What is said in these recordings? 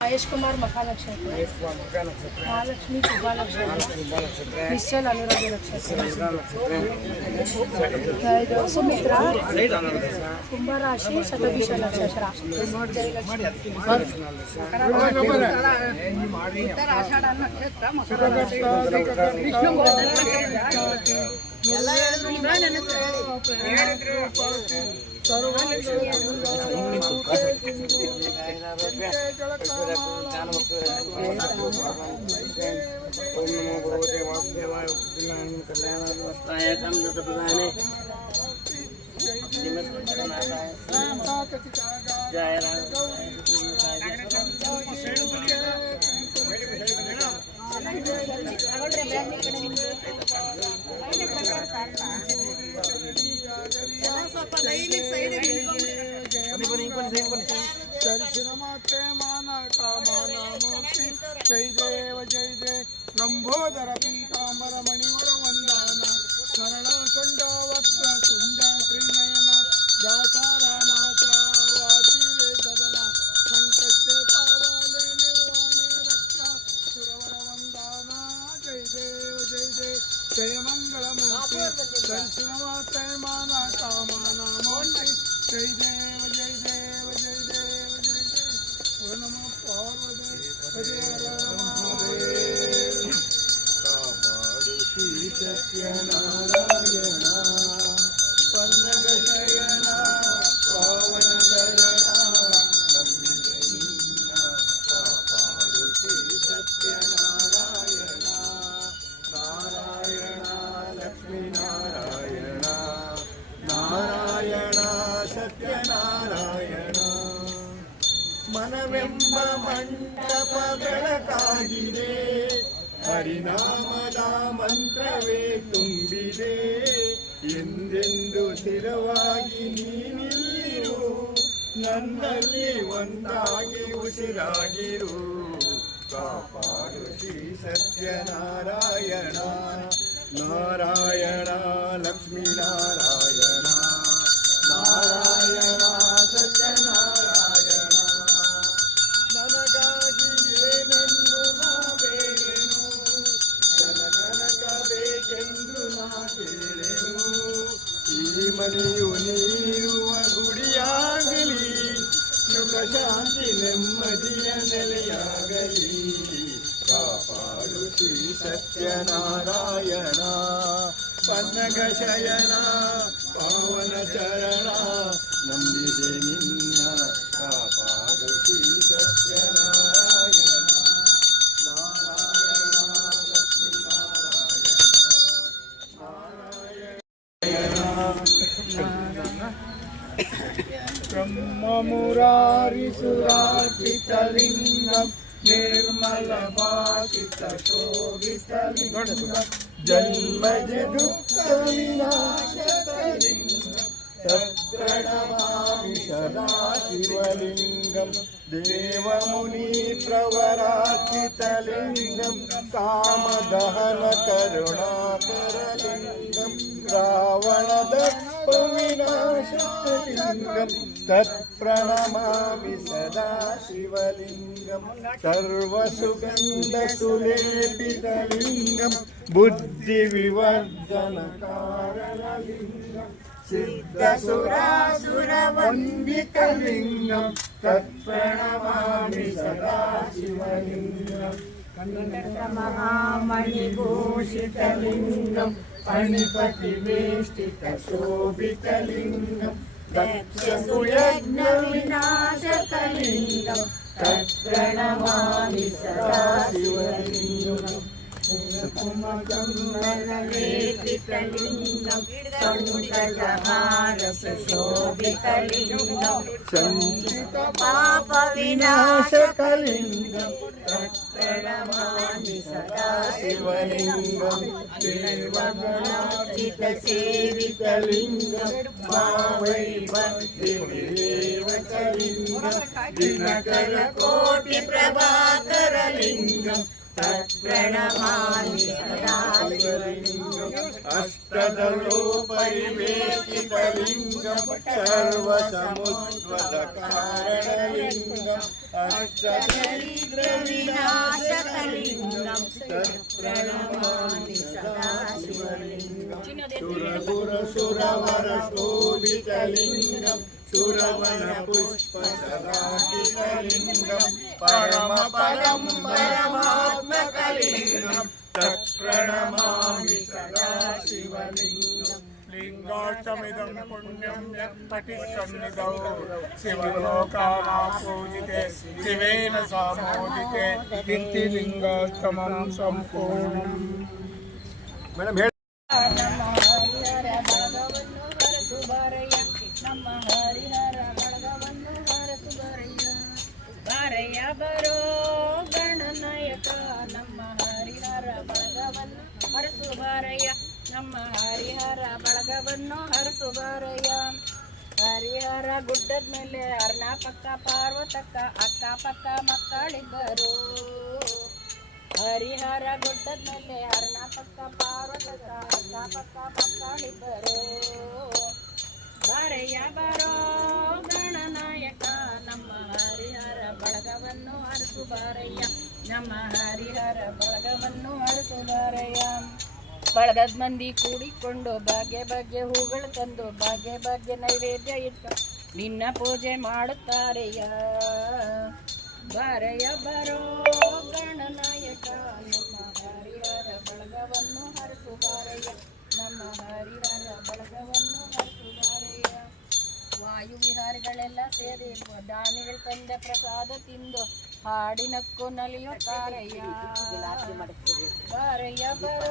महेश कुमार मखा नक्षत्र, महालक्ष्मी शुभा नक्षत्र, निश्चल अनुराग नक्षत्र, सुमित्रा कुंभ राशि शतभिषा नक्षत्र, दर्शनमात्रे माना कामना मूर्ति जय देव लंबोदर पीतांबर मणिवर वंदना शरण चंड वक्र तुंड त्रिनयना व्यासा रामाचा वाची वेदना संकटे पावाले निर्वाणे रक्षा सुरवर वंदना जय देव जय मंगल मूर्ति दर्शनमात्रे माना कामना मूर्ति जय देव नमो पार्वती हरे हर महादेव कापाडु श्री सत्यनारायण पन्नगशयन पावन शरणा कापाडु श्री सत्यनारायण नारायण लक्ष्मी नारायण नारायण सत्यनारायण मनವೆಂಬ ಮಂಟಪ ಬೆಳಕಾಗಿದೆ ಹರಿನಾಮದ ಮಂತ್ರವೇ ತುಂಬಿದೆ ಎಂದೆಂದು ಸ್ಥಿರವಾಗಿ ನೀನಿರು ನನ್ನಲ್ಲಿ ಒಂದಾಗಿ ಉಸಿರಾಗಿರು ಕಾಪಾಡು ಶ್ರೀ ಸತ್ಯನಾರಾಯಣ ನಾರಾಯಣ ಲಕ್ಷ್ಮೀ ನಾರಾಯಣ ನಾರಾಯಣ ಸತ್ಯನಾರಾಯಣ ನನಗಾಗಿ ಏನನ್ನು ನಾವೇನು ಜನಗಣಕ ಬೇಕೆಂದು ನಾ ಕೇಳೆನು ಈ ಮನೆಯು ನೀರುವ ಗುಡಿಯಾಗಲಿ ಸುಖ ಶಾಂತಿ ನೆಮ್ಮದಿಯ ನೆಲೆಯಾಗಲಿ ಕಾಪಾಡು ಶ್ರೀ ಸತ್ಯನಾರಾಯಣ ಪನ್ನಗ ಶಯನ ಪಾವನ ಚರಣ ನಂಬಿದೆ ನಿನ್ನ ಕಾಪಾಡು ಶ್ರೀ ಸತ್ಯನಾರಾಯಣ ನಾರಾಯಣ ಲಕ್ಷ್ಮೀ ನಾರಾಯಣ ಬ್ರಹ್ಮ ಮುರಾರಿ ಸುರಾರ್ಪಿತಲಿಂಗಂ ನಿರ್ಮಲ ಭಾಷಿತ ಶೋಭಿತಲಿಂಗಂ ಜನ್ಮಜ ದುಃಖ ವಿನಾಶಕಲಿಂಗಂ ತತ್ಪ್ರಣಮಾಮಿ ಸದಾ ಶಿವಲಿಂಗಂ ದೇವಮುನಿ ಪ್ರವರಾರ್ಚಿತಲಿಂಗಂ ಕಾಮದಹನ ಕರುಣಾಕರಲಿಂಗಂ ರಾವಣದರ್ಪ ವಿನಾಶಕಲಿಂಗಂ ತತ್ಪ್ರಣಮಾಮಿ ಸದಾ ಶಿವಲಿಂಗಂ ಸರ್ವಸುಗಂಧ ಸುಲೇಪಿತಲಿಂಗಂ ಬುದ್ಧಿ ವಿವರ್ಧನ ಕಾರಣಲಿಂಗಂ ಸಿದ್ಧಸುರಾಸುರ ವಂದಿತಲಿಂಗಂ ತತ್ಪ್ರಣಮಾಮಿ ಸದಾ ಶಿವಲಿಂಗಂ ಕನ್ನಡ ಮಹಾಮಣಿಭೂಷಿತಲಿಂಗಂ ಪಣಿಪತಿ ವೇಷ್ಟಿತ ಶೋಭಿತಲಿಂಗಂ ದಕ್ಷ ಸುಯಜ್ಞ ವಿನಾಶಕಲಿಂಗಂ ತತ್ಪ್ರಣಮಾಮಿ ಸದಾ ಶಿವಲಿಂಗಂ कुमकम्मलवेदितलिङ्गं पङ्कजहारसशोभितलिङ्गं सञ्चितपापविनाशकलिङ्गं तत्प्रणमामि सदा शिवलिङ्गं देवगणार्चितसेवितलिङ्गं भावै भक्तिविलेवकलिङ्गं दिनकरकोटिप्रभाकरलिङ्गं तत्प्रणमामि सदा शिवलिङ्गं ಅಷ್ಟದಲ್ಲೂ ಪರಿವೇಶಿತಲಿಂಗಂ ಸರ್ವಸಮುದ್ರದ ಕಾರಣಲಿಂಗಂ ಅಷ್ಟದರಿದ್ರ ವಿನಾಶಕಲಿಂಗಂ ತತ್ಪ್ರಣಮಾಮಿ ಸದಾ ಶಿವಲಿಂಗಂ ಸುರಗುರ ಸುರವರ ಶೋಭಿತಲಿಂಗಂ ಸುರವನ ಪುಷ್ಪ ಸದಾಶಿವಲಿಂಗಂ ಪರಮ ಪರಂ ಪರಮಾತ್ಮಕಲಿಂಗಂ ತತ್ಪ್ರಣಮಾಮಿ ಸದಾ ಶಿವಲಿಂಗಂ ಲಿಂಗಾಷ್ಟಮಿದಂ ಪುಣ್ಯಂ ಯತ್ಪಠಿಸನ್ನಿಧೌ ಶಿವಲೋಕಾನಾಪೂಜಿತೆ ಶಿವೇನ ಸಾಮೋದಿತೆ ಇತಿ ಲಿಂಗಾಷ್ಟಮಂ ಸಂಪೂರ್ಣಂ. ಮೇಡಮ್ ಹೇಳಿ. ನಮ್ಮ ಹರಿಹರ ಬಳಗವನ್ನು ಹರಸು ಬಾರಯ್ಯ, ನಮ್ಮ ಹರಿಹರ ಬಳಗವನ್ನು ಹರಸು ಬಾರಯ್ಯ. ಬಾರಯ್ಯ ಬರೋ ಗಣನಾಯಕ, ನಮ್ಮ ಹರಿಹರ ಬಳಗವನ್ನು ಹರಸು ಬಾರಯ್ಯ, ನಮ್ಮ ಹರಿಹರ ಬಳಗವನ್ನು ಹರಸು ಬಾರಯ್ಯ. ಹರಿಹರ ಗುಡ್ಡದ ಮೇಲೆ ಅರ್ಣ ಪಕ್ಕ ಪಾರ್ವತಕ್ಕ ಅಕ್ಕ ಪಕ್ಕ ಮಕ್ಕಳಿಬ್ಬರು. ಹರಿಹರ ಗುಡ್ಡದ ಮೇಲೆ ಅರ್ಣ ಪಕ್ಕ ಪಾರ್ವತಕ್ಕ ಅಕ್ಕ ಪಕ್ಕ ಮಕ್ಕಳಿಬ್ಬರು. ಬಾರಯ್ಯ ಬರೋ ಗಣನಾಯಕ, ನಮ್ಮ ಹರಿಹರ ಬಳಗವನ್ನು ಹರಸು ಬಾರಯ್ಯ, ನಮ್ಮ ಹರಿಹರ ಬಳಗವನ್ನು ಹರಸು ಬಾರಯ್ಯ. ಬಳಗದ ಮಂದಿ ಕೂಡಿಕೊಂಡು ಭಾಗ್ಯ ಭಾಗ್ಯ ಹೂಗಳು ತಂದು ಭಾಗ್ಯ ಭಾಗ್ಯ ನೈವೇದ್ಯ ಇಟ್ಟು ನಿನ್ನ ಪೂಜೆ ಮಾಡುತ್ತಾರೆಯ. ಬಾರಯ್ಯ ಬರೋ ಗಣನಾಯಕ, ನಮ್ಮ ಹರಿಹರ ಬಳಗವನ್ನು ಹರಸು ಬಾರಯ್ಯ, ನಮ್ಮ ಹರಿಹರ ಬಳಗವನ್ನು ಹರಸು ಬಾರಯ್ಯ. ವಾಯು ವಿಹಾರಿಗಳೆಲ್ಲ ಸೇರಿ ದಾನಿಗಳು ತಂದ ಪ್ರಸಾದ ತಿಂದು ಹಾಡಿನಕ್ಕೂ ನಲಿಯುತ್ತಾರಯ್ಯ. ಬಾರಯ್ಯ ಬರೋ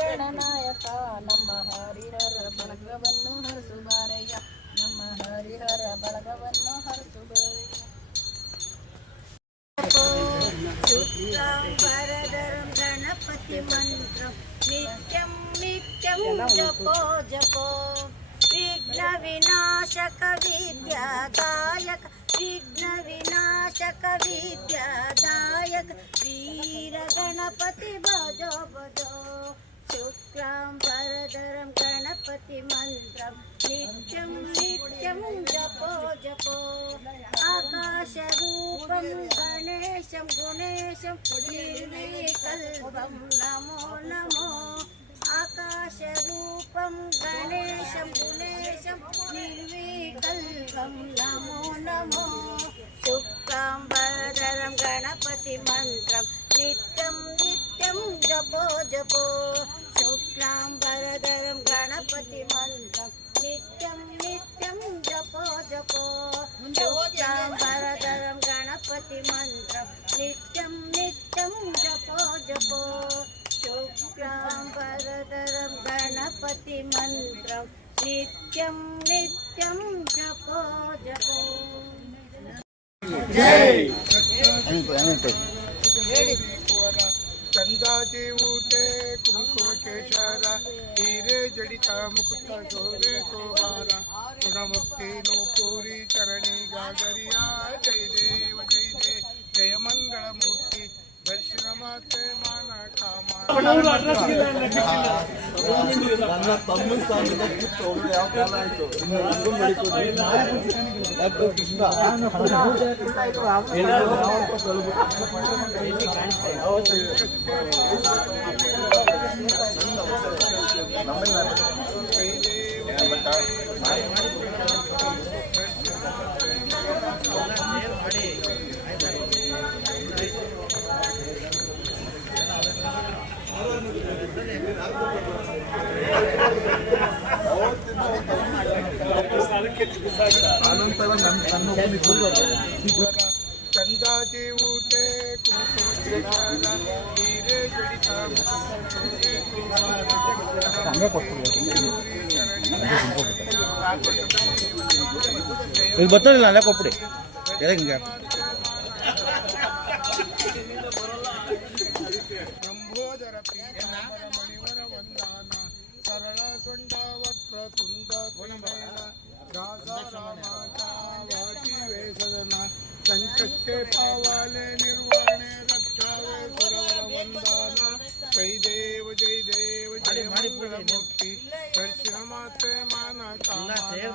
ಗಣನಾಯಕ, ನಮ್ಮ ಹರಿಹರ ಬಳಗವನ್ನು ಹರಸು ಬಾರಯ್ಯ, ನಮ್ಮ ಹರಿಹರ ಬಳಗವನ್ನು ಹರಸು ಬಾರಯ್ಯ. ಶುಕ್ಲಾಂಬರಧರಂ ಗಣಪತಿ ಮಂತ್ರಂ ನಿತ್ಯಂ ನಿತ್ಯಂ ಜಪೋ ಜಪೋ. ವಿಘ್ನ ವಿನಾಶಕ ವಿದ್ಯಾದಾಯಕ, ವಿಘ್ನ ವಿನಾಶಕ ವಿದ್ಯಾದಾಯಕ, ವೀರ ಗಣಪತಿ ಭಜೋ ಭಜೋ. ಶುಕ್ಲಾಂಬರಧರಂ ಗಣಪತಿ ಮಂತ್ರಂ ನಿತ್ಯಂ ನಿತ್ಯಂ ಜಪೋ ಜಪೋ. ಆಕಾಶ ರೂಪಂ ಗಣೇಶಂ ಗುಣೇಶಂ ನಿರ್ವಿಕಲ್ಪಂ ನಮೋ ನಮೋ. ಆಕಾಶ ರೂಪಂ ಗಣೇಶಂ ಗುಣೇಶಂ ನಿರ್ವಿಕಲ್ಪಂ ನಮೋ ನಮೋ. ಶುಕ್ಲಾಂಬರಧರಂ ಗಣಪತಿ ಮಂತ್ರಂ ನಿತ್ಯಂ ನಿತ್ಯಂ ಜಪೋ ಜಪೋ. ಶುಕ್ಲಾಂಬರಧರಂ ಗಣಪತಿ ಮಂತ್ರಂ ನಿತ್ಯಂ ನಿತ್ಯಂ ಜಪೋ ಜಪೋ. ಶುಕ್ಲಾಂಬರಧರಂ ಗಣಪತಿ ಮಂತ್ರಂ ನಿತ್ಯಂ ನಿತ್ಯಂ ಜಪೋ ಜಪೋ. ಶುಕ್ಲಾಂಬರಧರಂ ಗಣಪತಿ ಮಂತ್ರಂ ನಿತ್ಯಂ ನಿತ್ಯಂ ಜಪೋ ಜಪೋ. ಚಂದಾಜಿ ಊಟೆ ಕುಂಕುಮ ಕೇಶರ ಹೀರೆ ಜಡಿತ ಮುಕುತ ಶೋಭೆ ಶೋಭಾರ ಗುಣಮುಕ್ತಿ ನೂಪೂರಿ ಚರಣಿ ಗಾಗರಿಯ. ಜೈ ದೇವ ಜೈ ಜಯ ಜಯ ಮಂಗಳ ಮೂರ್ತಿ ದರ್ಶನ ಮಾತೆ ಮಾನ ಕಾಮ. ನನ್ನ ತಮ್ಮ ಸ್ಥಾನದ ಕಿತ್ತು ಯಾವ ಕಾಲ ಆಯ್ತು ಕೃಷ್ಣ ಆನಂತರ ನನ್ನ ಚಂದಾಜಿ ಊಟೆ ಕುಂಕುಮ ಕೇಶರ ಹೀರೆ ಜಡಿತ ಇಲ್ಲಿ ಬರ್ತದಿಲ್ಲ ಅಲ್ಲೇ ಕೊಟ್ಬಿಡಿ ಹಿಂಗೆ. ನಂಬೋದರ ಪೀತಾಂಬರ ಮಣಿವರ ವಂದಾನ ಸರಳ ಸೊಂಡ ವಕ್ರ ತುಂಡ ಗುಣಮಯನ ದಾಸರಾಮಾಚಾವತಿ ವೇಷದನ ಸಂಕಷ್ಟೆ ಪಾವಾಲೆ ನಿರ್ವಹಣೆ ರಕ್ಷಾವೆ ಸುರವರ ವಂದಾನ. ಜೈ ದೇವ ಜೈ ದೇವ ಜೈ ಮುಕ್ತಿ ದರ್ಶನ ಮಾತೆ ಮಾನ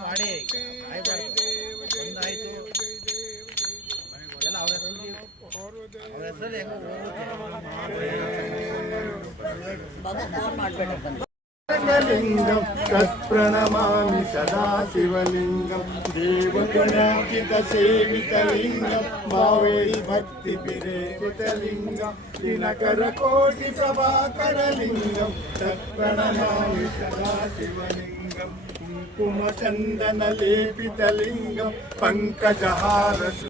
ಮಾಡಿ ಜಯ ದೇವ ಜಯ ದೇವ ಜಯ ದೇವ लिंगम तत्प्रणमामि सदा शिवलिंगम देवगणार्चित सेवितलिंगम भावै भक्ति विरेचितलिंगम दिनकर कोटि प्रभाकर लिंगम तत्प्रणमामि सदा शिवलिंगम कुंकुम चंदन लेपितलिंगम पंकजहार